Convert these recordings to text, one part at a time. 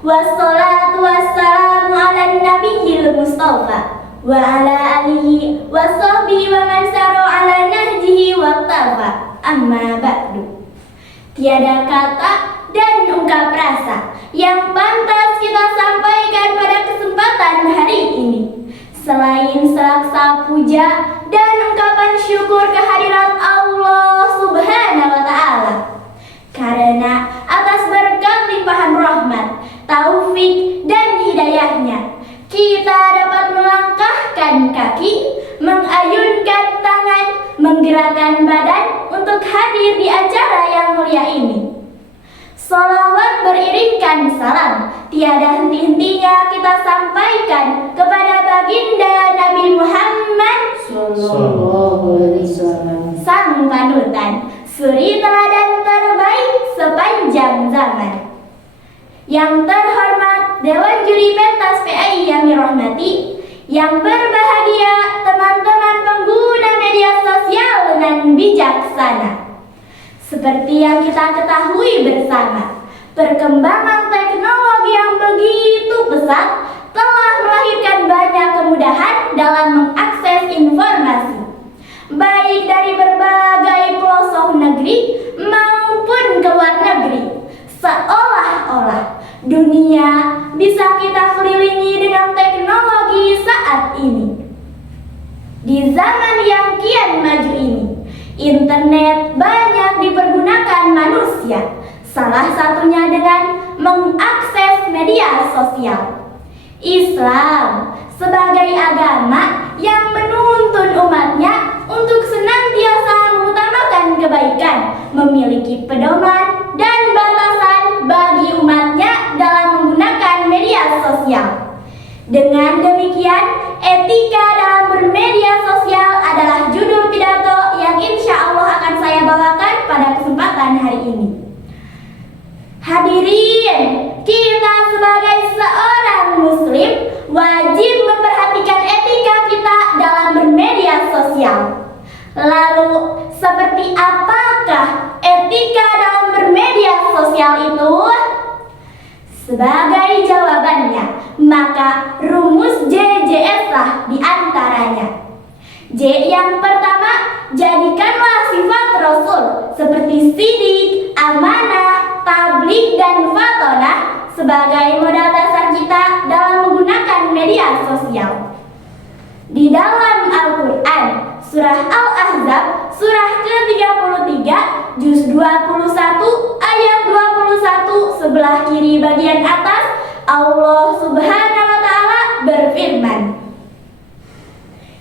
Wassalatu wassalamu ala nabiyil mustafa wa ala alihi wa sahbihi wa man sara ala nahjihi wa tafa. Amma ba'du. Tiada kata dan ungkap rasa yang pantas kita sampaikan pada kesempatan hari ini selain selaksa puja dan ungkapan syukur kehadirat Allah Subhanahu wa Ta'ala. Karena atas berkat limpahan rahmat, taufik dan hidayahnya, kita dapat melangkahkan kaki, mengayunkan tangan, menggerakkan badan untuk hadir di acara yang mulia ini. Sholawat beriringkan salam, tiada henti-hentinya kita sampaikan kepada baginda Nabi Muhammad SAW, sang panutan, suri teladan terbaik sepanjang zaman. Yang terhormat Dewan Juri Pentas PAI yang dirahmati, yang berbahagia teman-teman pengguna media sosial dan bijaksana. Seperti yang kita ketahui bersama, perkembangan teknologi yang begitu pesat telah melahirkan banyak kemudahan dalam mengakses informasi, baik dari berbagai pelosok negeri maupun ke luar negeri. Seolah-olah dunia bisa kita kelilingi dengan teknologi saat ini. Di zaman yang kian maju ini, internet banyak dipergunakan manusia, salah satunya dengan mengakses media sosial. Islam sebagai agama yang menuntun umatnya untuk senantiasa mengutamakan kebaikan, memiliki pedoman dan batasan bagi umatnya dalam menggunakan media sosial. Dengan demikian, etika dalam bermedia sosial adalah judul pidato yang insya Allah akan saya bawakan pada kesempatan hari ini. Hadirin, kita sebagai seorang muslim wajib memperhatikan etika kita dalam bermedia sosial. Lalu, seperti apakah etika dalam bermedia sosial itu? Sebagai jawabannya, maka rumus JJS lah diantaranya. J yang pertama, jadikanlah sifat Rasul seperti sidik, amanah, tabligh, dan fatonah sebagai modal dasar kita dalam menggunakan media sosial. Di dalam Al-Quran, surah Al-Ahzab, surah ke-33, juz 21, ayat 21, sebelah kiri bagian atas, Allah Subhanahu wa Ta'ala berfirman,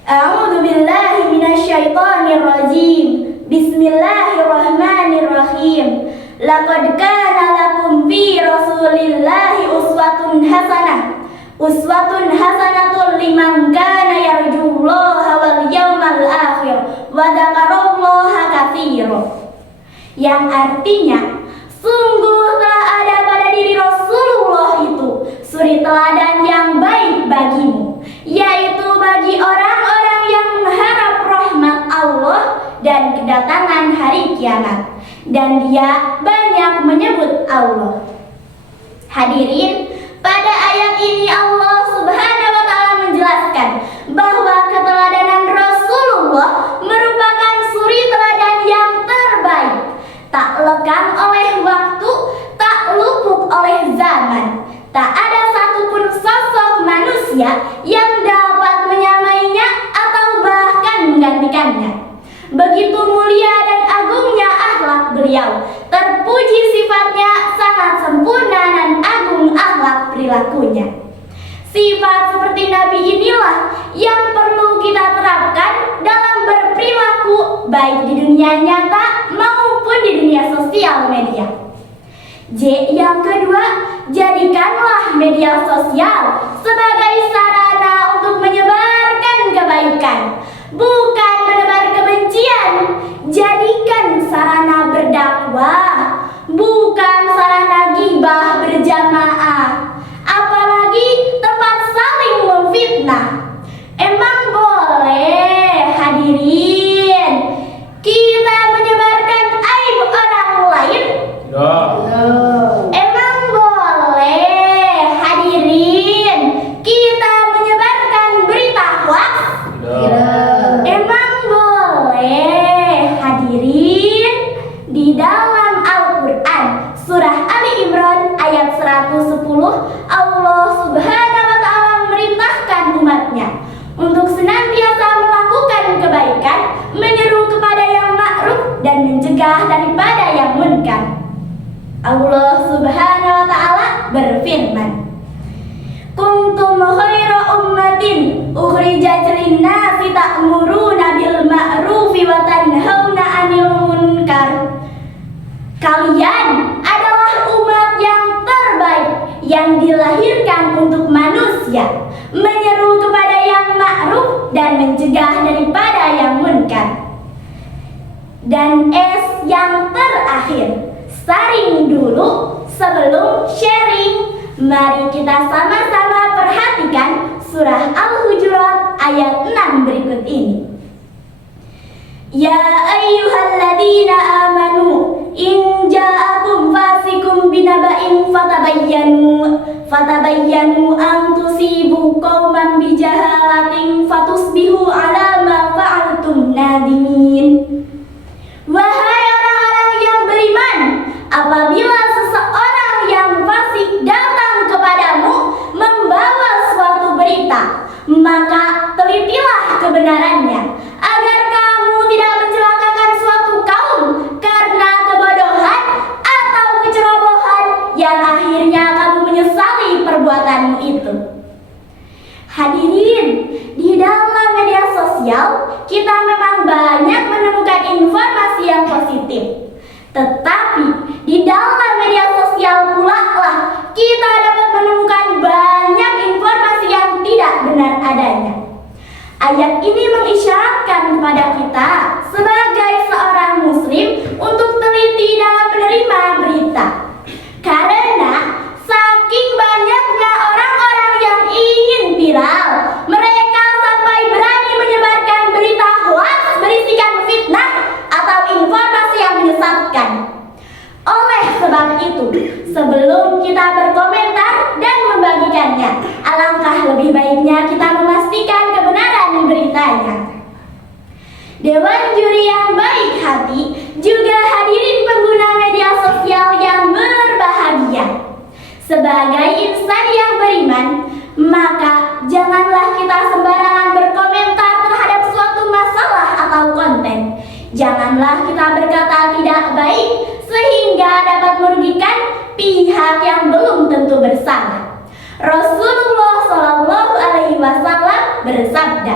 A'udzu billahi minasyaitonir rajim. Bismillahirrahmanirrahim. Laqad kana lakum fi Rasulillahi uswatun hasanah. Uswatun hasanatul liman kana yarjullaha wal yawmal akhir wa dzakarallaha katsiran. Yang artinya, sungguh telah ada pada diri Rasulullah itu suri teladan yang baik bagimu, yaitu bagi orang-orang yang mengharap rahmat Allah dan kedatangan hari kiamat, dan dia banyak menyebut Allah. Hadirin, pada ayat ini Allah Subhanahu wa Ta'ala menjelaskan bahwa keteladanan Rasulullah merupakan suri teladan yang terbaik, tak lekang oleh waktu, tak luput oleh zaman. Tak ada satupun sosok manusia yang dapat menyamainya atau bahkan menggantikannya. Begitu mulia dan agungnya akhlak beliau, terpuji sifatnya, sangat sempurna dan agung akhlak perilakunya. Sifat seperti Nabi inilah yang perlu kita terapkan dalam berperilaku, baik di dunia nyata maupun di dunia sosial media. J yang kedua, jadikanlah media sosial sebagai sarana untuk menyebarkan kebaikan, bukan menebar kebencian. Jadikan sarana berdakwah, bukan sarana gibah berjamaah, apalagi tempat saling memfitnah. Emang boleh, hadirin, kita menyebarkan aib orang lain? Emang boleh ukhrijat lin-nasi ta'muruna bil ma'rufi wa tanhauna 'anil munkar. Kalian adalah umat yang terbaik yang dilahirkan untuk manusia, menyeru kepada yang ma'ruf dan mencegah daripada yang munkar. Dan yang terakhir, saring dulu sebelum sharing. Mari kita sama-sama perhatikan surah Al-Hujurat ayat 6 berikut ini. Ya ayyuhalladzina amanu in ja'akum fasikum binaba'in fatabayyanu an tusibu qauman bijahalatin fatusbihu ala ma fa'altum nadimin. Wahai orang-orang yang beriman, apabila seseorang yang fasik datang kepadamu membawa suatu berita, maka telitilah kebenarannya, agar kamu tidak mencelakakan suatu kaum karena kebodohan atau kecerobohan yang akhirnya kamu menyesali perbuatanmu itu. Hadirin, di dalam media sosial kita memang banyak menemukan informasi yang positif. Tetapi di dalam media sosial pula lah kita dapat menemukan banyak informasi yang tidak benar adanya. Ayat ini mengisyaratkan kepada kita sebagai seorang muslim untuk teliti dalam menerima berita. Karena saking banyaknya orang-orang yang ingin viral, mereka sampai berani menyebarkan berita hoax berisikan fitnah atau informasi yang menyesatkan. Oleh sebab itu, sebelum kita berkomentar dan membagikannya, alangkah lebih baiknya kita memastikan kebenaran beritanya. Dewan juri yang baik hati, juga hadirin pengguna media sosial yang berbahagia. Sebagai insan yang beriman, maka janganlah kita sembarangan berkomentar terhadap suatu masalah atau konten. Janganlah kita berkata tidak baik sehingga dapat merugikan pihak yang belum tentu bersalah. Rasulullah Shallallahu Alaihi Wasallam bersabda,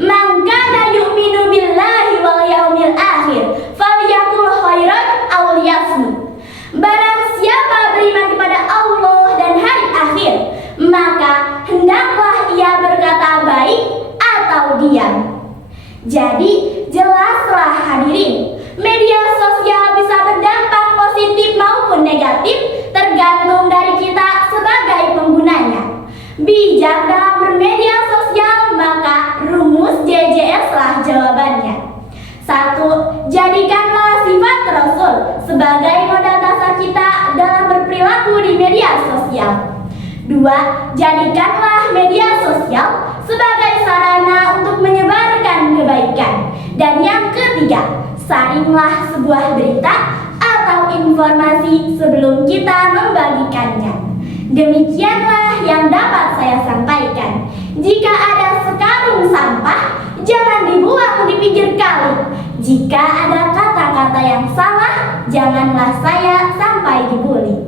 "Man kana yu'minu billahi wal yaumil akhir, falyaqul khairan aw liyasmut." Barang siapa beriman kepada Allah dan hari akhir, maka hendaklah ia berkata baik atau diam. Jadi jelaslah hadirin, media sosial bisa berdampak positif maupun negatif tergantung dari kita sebagai penggunanya. Bijak dalam bermedia sosial, maka rumus JJS lah jawabannya. 1. Jadikanlah sifat Rasul sebagai modal dasar kita dalam berperilaku di media sosial. 2. Jadikanlah media sosial sebagai sarana untuk menyebarkan kebaikan. Dan yang ketiga, saringlah sebuah berita atau informasi sebelum kita membagikannya. Demikianlah yang dapat saya sampaikan. Jika ada sekarung sampah, jangan dibuang di pinggir kali. Jika ada kata-kata yang salah, janganlah saya sampai dibully.